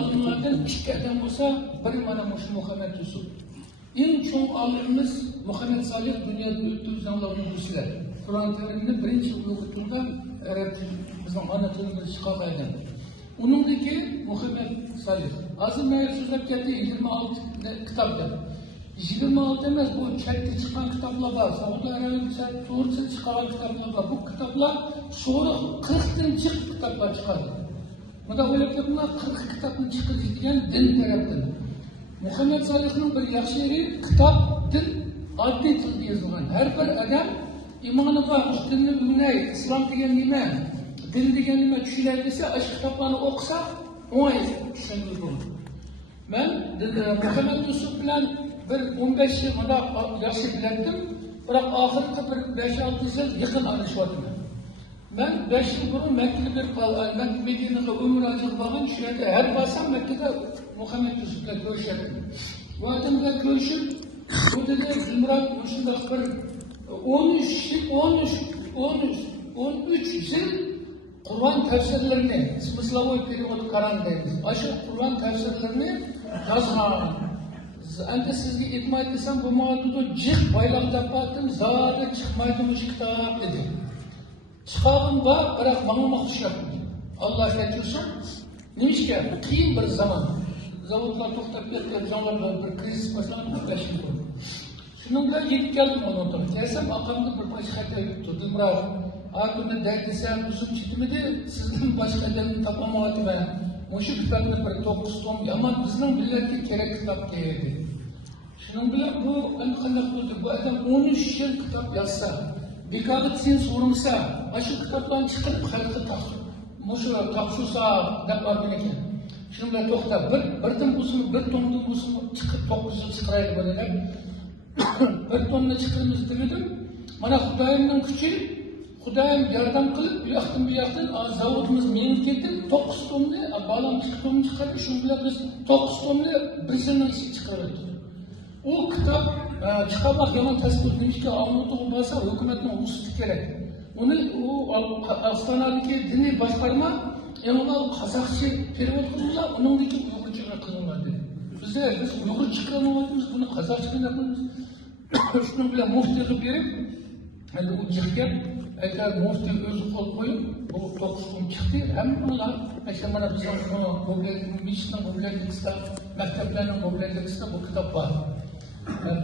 Alımlardan iki adam olsa biri mana Muhammed Yusuf. En çok alımımız Muhammed Salih dünyada öttüğümüz anlamını düşünler. Kur'an-ı Kerim'de birinci okuduğunda bizim ana tilimiz çıkartaydı. Onundaki Muhammed Salih. Azim meğer sözler geldi 26 kitapta. 26 emez bu kendi çıkan kitaplar var. Saudi Arabistan, Turkiye çıkan kitaplar var. Bu kitaplar sonra 40'tan kitaplar çıkardı. Mudavvalatlarına 40 kitabını çıkartırken din tarafından. Muhammed Salih'in bir yaxshi yeri kitap, din, adli tilde yazılgan. Her bir adam imanı var, dinni öğrenay, İslam degan nima, din degan nima tushunay desa, ash kitaplarni o'qisa, o'ngay tushunib bo'ladi. Men Muhammed Yusuf bilan bir 15 yil yaxshi bilardim, biroq oxirgi bir 5-6 yil yaqin anishyapman. Ben 5 yıl burun Mekke'de Medine'de ömür acılı bakın şu yerde her basam Mekke'de Muhammed Yusuf'la görüşelim. Bu adamla görüşüp bu dedi Zümrüt başında bir 13 yıl Kur'an tefsirlerini Smyslavoy periyodu karandayız. Aşık Kur'an tefsirlerini yazgan. Anda sizga aytmay desam bu mavzuda jiq bayroq tapadim, zodi chiqmaydi bu kitap dedi. Çıkarım var, bırak bana mahşer. Allah getirsin. Neymişken, kıyım bir zaman. Zavutlar toxtab ketdi, canlarla bir kriz başlandı, 5 yıl oldu. Şununla yetip geldim ona oturup. Desem, akamda bir başka deyip durdu. Bırak, aklımda dertlisem, uzun çıkmadı, sizden başka derini tapamadı ben. Moşu kitabını bir 9 tom, ama bizden milletki gerek kitap değildi. Şununla bu, bu adam 13 yıl kitap yazsa, bir kağıt sen sorumsa, aşı kitaptan çıkıp halkı taksusa depar deneken. Şimdi toxta bir tonun busun çıkıp 9 yıl çıkaraydı böyle. Bir tonla çıkırımız demedim. Bana Xudayim'in küçüğü, Xudayim yardım kılıp bir yaktan zavodumuz menip ketdi, 9 tonlu bağlantı tonunu çıkardı. Şimdi biz 9 tonlu bir sene çıkardı. O kitap çıkarmak yaman tasvir demiş ki Almut'u olmasa hükümetin olması gerek. Onu o Astana'daki dini başkarma Emel Kazakçı periyot kılırlar, onundaki Uygurca kılırlar dedi. Biz Uygur çıkarmamadığımız bunu Kazakçı'dan yapıyoruz. Şunun bile muftiyatı verip, yani o çıkken, eğer mufti özü kol koyup, bu 9 gün çıktı, hem bunlar, mesela bana bizim Miş'in Goblelik'te, mekteplerinin Goblelik'te bu kitap var.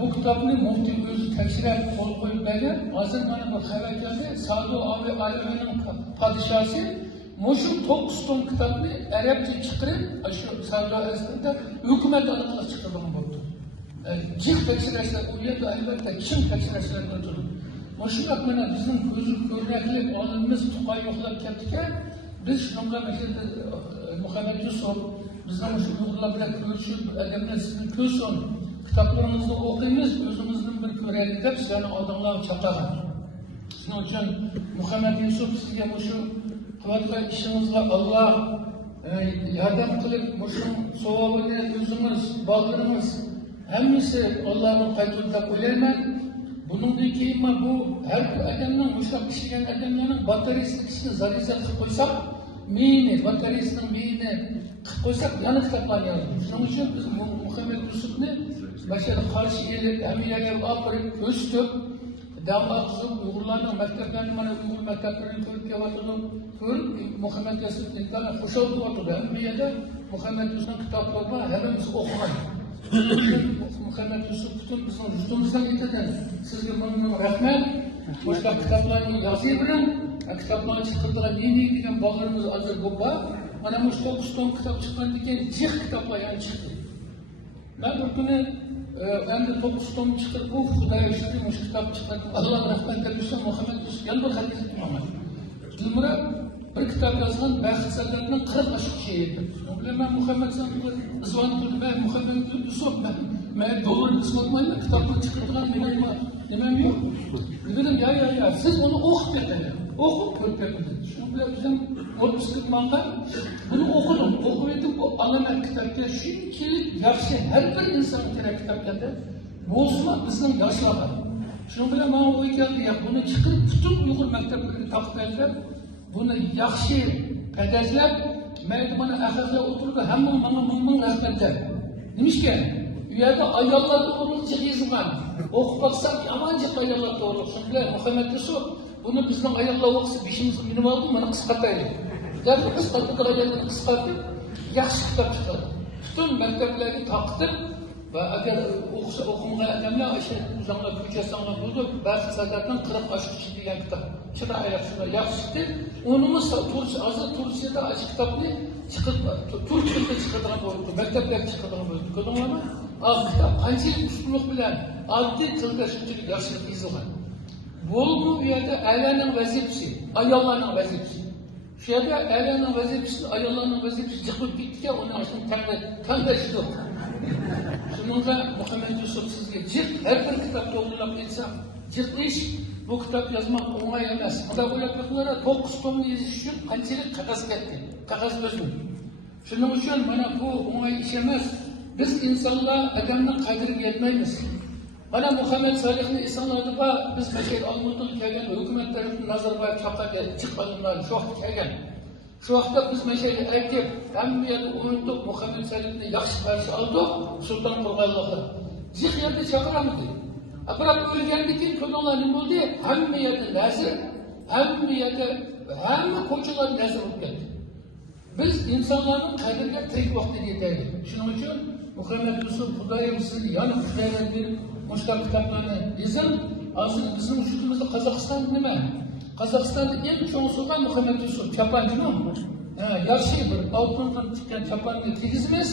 Bu kitabını mufti özü tekşirek kol koyup böyle, hazır bana bir haber geldi, Sadu abi Alevi'nin padişahı, Moşum 9 ton kitabını Arapça çıkarıp, aşağı Sadu Aleyhisselam'da hükümet anıtla çıkarılan oldu. Kim tekşireçler, o yerde elbette kim tekşireçler götürdü. Moşum akmına bizim gözü görnekli anımız tukay yoklap kettikken, biz şununla mesela Muhammed Yusuf, bizden şu Uygurlar bile görüşüp, edemle sizin kösün, kitaplarımızda okuyunuz, özümüzün bir görelim deyip yani adamlar çatağı. Şunun için Muhammed Yusuf sizge şu kıvatla işinizle Allah yardım kılıp şu sevabını özümüz, bağlarımız hemisi Allah'ın kayıtında koyarlar. Bunun diyeceğim bu her adamın, müştak işleyen adamların bataryasını zarizat koysak, bataryasının meyini koysak yanı kitaplar yazmış. Şunun için biz Muhammed Yusuf'u başarı karşı gelip, hem yerler aparıp, köstüp, devlet kızım, Uygurlarının mekteplerini, Uygur mekteplerini körüp yavatırdım, Muhammed Yusuf'un tane hoşaltı vardı. Hem yerde Muhammed Yusuf'un kitapları var, hepimiz okumayın. Muhammed Yusuf'un bizim vücudumuzdan getirden, sizge bunun rahmet, boşta kitaplarını yazıyı bilen, kitaplarını çıkartılan yeni diyen bağlarımız hazır bu var. Bana bu 9 ton kitap çıkan diken, cih kitaplar yani çıktı. Ben bir günü, ben de 9 ton çıkartıp, Xudaya işledim, o kitap çıkartıp, Allah'ın rahmetine düşen Muhammed Yusuf, yan bir hadis ettim ama. Zümrüt, bir kitap yazılan, Bəxit Sədlərinin 40 aşıq şeyiydi. Ben Muhammed Salih'in ızvanı kurdum, ben Muhammed Yusuf, ben dolar ısmatmayla kitapları çıkartılan demem yok. Dedim ya, siz onu okut dedi. Okup görüp şimdi bizim Müslümanlar bunu okudum. Okudum bu alamet kitapta şunçilik yaxşı her bir insan gerek kitaplarda bozma bizim yaşlara. Şunu bile bana o geldi ya bunu çıkıp bütün Uygur mekteplerini takip edip bunu yaxşı pedezler mayli mana ahaklar o'tirdi, hamma mana ming rahmatlar. Nima ishgan? U yerda ayollar to'g'ri jiq yozilgan. O'qib baksam, yomon jiq ayollar to'g'ri. Shunday Muhammad Yusuf buni bizning ayollar o'qisa beshimizni minib oldi, mana qisqartaylik. Darrov qisqartib, ayollarni qisqartib, yaxshi kitob chiqadi. Butun maktablarga taqdim va agar o'qimaganlar o'sha uzanlar ko'chasini bo'ldi, ba'zi sadatdan 40 oshkishi degan kitob. Shuna ayaqsini yaxshi deb, unimiz hozir Turkiyada ash kitobni chiqib, turk tilida chiqadigan bo'ldi, maktablarga chiqadigan bo'ldi. Ko'rdinglarmi? Az kitоб qanchalik ustunlik bilan oddiy tilda shunchalik yaxshilik yozilgan. Bu yerda ayollarning vazifasi, ayollarning vazifasi. Şu yerda ayollarning vazifasi, ayollarning vazifasi chiqib ketgan, uni aslida tanlash yo'q. Shuningda Muhammad Yusuf sizga jiq har bir kitobni o'qib ketsam, jiq ish bu kitob yozmoq o'ng'ay emas. Xudo bo'lakliklari 9 tomni yozish uchun qanchalik qog'oz ketdi, qog'oz o'zim. Shuning uchun mana bu o'ng'ay ish emas. Biz insonlar odamning qadriga yetmaymiz. Mana Muhammad Salihni esonlarida va biz mashayx Olmutdan kelgan hukumat tarafidan Nazarboyev chaqirgan chiqqanlar shu vaqt kelgan. Shu vaqtda biz mashayx aytib, hammaga unutib Muhammad Salihni yaxshi qarshi oldik, Sulton Qurg'onliqda. Jiq yerda chaqiramiz. Biroq o'lgandan keyin ko'ngillar nima bo'ldi? Hamma yerda nazar, hamma ko'chalar nazar bo'lib ketdi. Biz insonlarning qadriga tek vaqtda yetaylik. Shuning uchun Muhammad Yusuf Xudoyim sizni yana Xudoyim deb mushtar kitoblarni yozing. Hozir bizning shutimizda Qozog'iston nima? Qozog'istonda eng cho'ng so'gan Muhammad Yusuf chapanmi? Yaxshi bir oltindan chiqqan chapanni tegizmiz.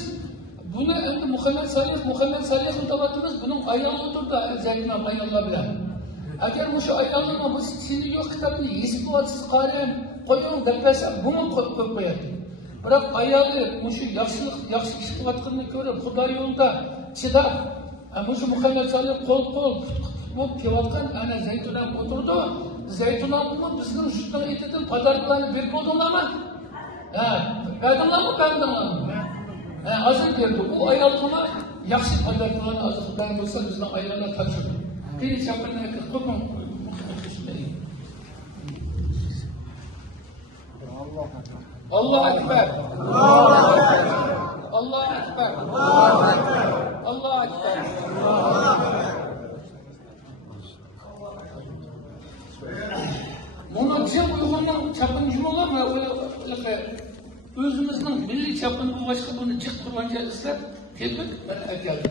Buni endi Muhammad Salih mutavatimiz buning ayoli o'tirdi, Zaynab ayollar bilan. Agar o'sha ayollarning bu sini yo'q kitobni yezib olsiz qarang, qo'ying deb bersa, buni qo'yib qo'yadi. Biroq ayoli o'sha yaxshi ish qilayotganini ko'rib, Xudo yo'lda chidab, o'sha Muhammad Salih qo'l bo'lib kelayotgan ana Zaytunam o'tirdi. Zaytunamni bizning shunday aytdim, padarlarni berib qo'ydinglarmi? Berdinglarmi? Hozir berdi. Bu ayolga yaxshi padarlarni hozir Xudo bo'lsa, bizning ayollar topshirdi. Keyin chaqirgan qo'pim. Allahu akbar. Allahu akbar. Allahu akbar. Bunu jiq Uyg'urning chapinchi bo'ladimi? O'zimizning milliy chapin bu boshqa buni jiq turgancha ishlab keldik, mana akaldi.